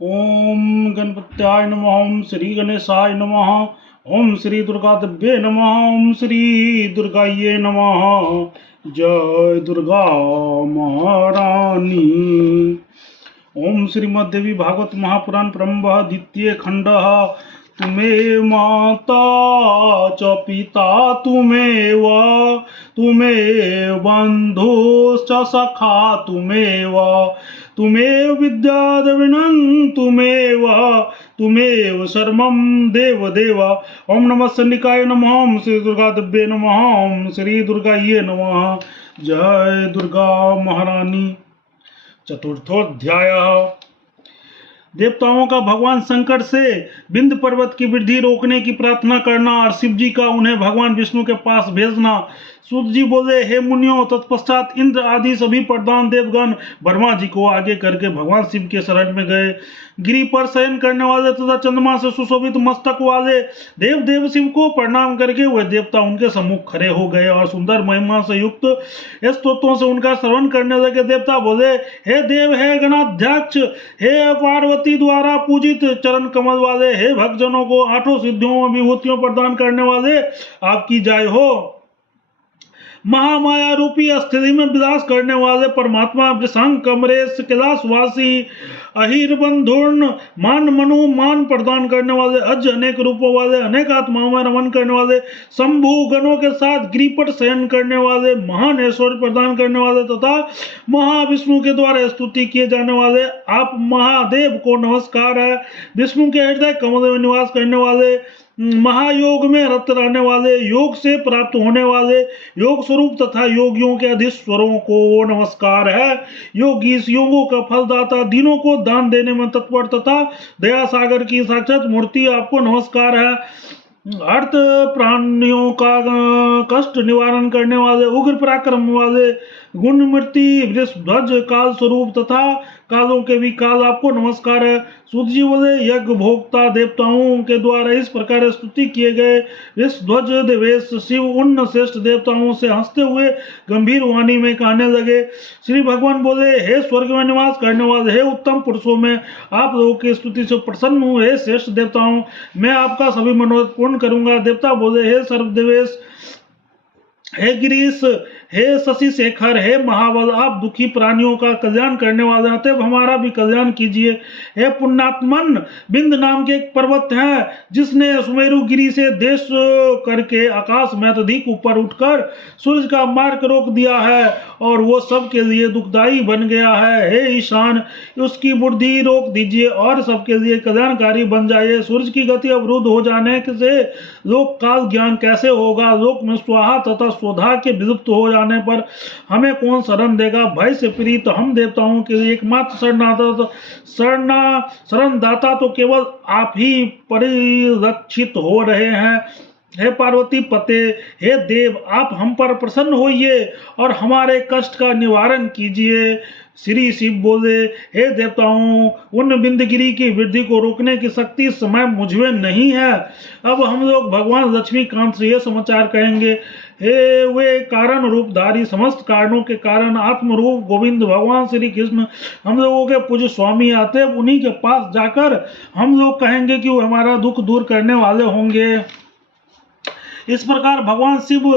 ओम गणपत्याय नमः। ओम श्री गणेशाय नमः। ओम श्री दुर्गादेव्ये नमः। ओम श्री दुर्गाये नमः। जय दुर्गा महारानी। ओम श्रीमद्देवी भागवत महापुराण प्रारंभ द्वितीय खंड। तुम्हें माता च पिता तुम्हें बंधुश्च सखा तुम्हें विद्या द्रविणं तुम्हें सर्वं देव देव। ओम नमः सन्निकाय नमः। ओम श्री दुर्गा देव्ये नमः। ओम श्री दुर्गाये नमः। जय दुर्गा महारानी। चतुर्थोध्याय। देवताओं का भगवान शंकर से विंध्य पर्वत की वृद्धि रोकने की प्रार्थना करना और शिव जी का उन्हें भगवान विष्णु के पास भेजना। सूत जी बोले, हे मुनियों, तत्पश्चात इंद्र आदि सभी प्रधान देवगण ब्रह्मा जी को आगे करके भगवान शिव के शरण में गए। गिरि पर शयन करने वाले तथा चंद्रमा से सुशोभित मस्तक वाले देव शिव को प्रणाम करके वह देवता उनके सम्मुख खड़े हो गए और सुंदर महिमा से युक्त स्तोत्रों से उनका श्रवण करने लगे। देवता बोले, हे देव, हे गणाध्यक्ष, हे पार्वती द्वारा पूजित चरण कमल वाले, हे भक्तजनों को आठों सिद्धियों और विभूतियों प्रदान करने वाले, आपकी जय हो। महामाया रूपी स्थिति में विलास करने वाले परमात्मा वृषंग कमरेश कैलाशवासी अहिर बंधुर्ण मान मनु मान प्रदान करने वाले अज अनेक रूपों वाले अनेक आत्माओं में रमन करने वाले शंभु गणों के साथ गिरिपट शयन करने वाले महान ऐश्वर्य प्रदान करने वाले तथा महाविष्णु के द्वारा स्तुति किए जाने वाले आप महादेव को नमस्कार है। विष्णु के हृदय कमल में निवास करने वाले, महायोग में रत रहने वाले, योग से प्राप्त होने वाले योग स्वरूप तथा योगियों के अधीश्वरों को नमस्कार है। योगी इस योगों का फलदाता, दीनों को दान देने में तत्पर तथा दया सागर की साक्षात मूर्ति, आपको नमस्कार है। अर्थ प्राणियों का कष्ट निवारण करने वाले, उग्र पराक्रम वाले, गुण मूर्ति, वृषध्वज काल स्वरूप तथा कालों के भी काल, आपको नमस्कार है। सूत जी बोले, यज्ञ भोक्ता देवताओं के द्वारा इस प्रकार स्तुति किए गए वृषध्वज देवेश शिव उन श्रेष्ठ देवताओं से हंसते हुए गंभीर वाणी में कहने लगे। श्री भगवान बोले, हे स्वर्ग में निवास करने वाले, हे उत्तम पुरुषों में आप लोगों की स्तुति से प्रसन्न हूँ। हे श्रेष्ठ देवताओं, मैं आपका सभी मनोरथ पूर्ण करूंगा। देवता बोले, हे सर्वदेवेश, हे गिरीश, हे शशि शेखर, हे महाबल, आप दुखी प्राणियों का कल्याण करने वाले हैं, अतएव हमारा भी कल्याण कीजिए। हे पुण्यात्मन, बिंद नाम के एक पर्वत है जिसने सुमेरु गिरी से देश करके आकाश में अत्यधिक ऊपर उठकर सूर्य का मार्ग रोक दिया है और वो सबके लिए दुखदायी बन गया है। हे ईशान, उसकी बुद्धि रोक दीजिए और सबके लिए कल्याणकारी बन जाइए। सूर्य की गति अवरुद्ध हो जाने से लोक काल ज्ञान कैसे होगा? लोक में स्वाहा तथा स्वधा के विलुप्त हो जाने पर हमें कौन शरण देगा? भय से प्रीत हम देवताओं के लिए एकमात्र शरणदाता तो केवल आप ही परिलक्षित हो रहे हैं। हे पार्वती पते, हे देव, आप हम पर प्रसन्न होइए और हमारे कष्ट का निवारण कीजिए। श्री शिव बोले, हे देवताओं, उन विंध्यगिरि की वृद्धि को रोकने की शक्ति इस समय मुझमें नहीं है। अब हम लोग भगवान लक्ष्मीकांत से यह समाचार कहेंगे, हे वे कारण रूपधारी, समस्त कारणों के कारण आत्मरूप गोविंद भगवान श्री कृष्ण हम लोगों के पूज्य स्वामी आते, उन्हीं के पास जाकर हम लोग कहेंगे कि वो हमारा दुख दूर करने वाले होंगे। इस प्रकार भगवान शिव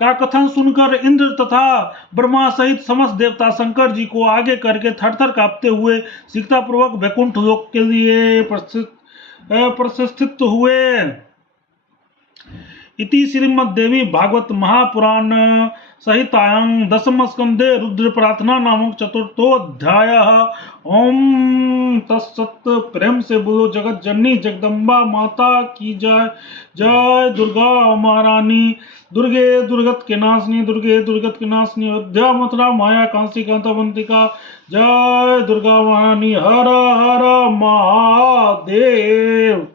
का कथन सुनकर इंद्र तथा ब्रह्मा सहित समस्त देवता शंकर जी को आगे करके थरथर कांपते हुए शीघ्रतापूर्वक वैकुंठ लोक के लिए प्रस्थित हुए। इति श्रीमद्देवी भागवत महापुराण संहितायां दशम स्कंदे रुद्र प्रार्थना नामक चतुर्थोध्याय। ओम तत्सत। प्रेम से बोलो जगत जननी जगदम्बा माता की जय। जय दुर्गा महारानी। दुर्गे दुर्गत के नाशनी, दुर्गे दुर्गत के नाशनी, अयोध्या मथुरा माया कांसी कांतावंतिका। जय दुर्गा महारानी। हर हर महादेव।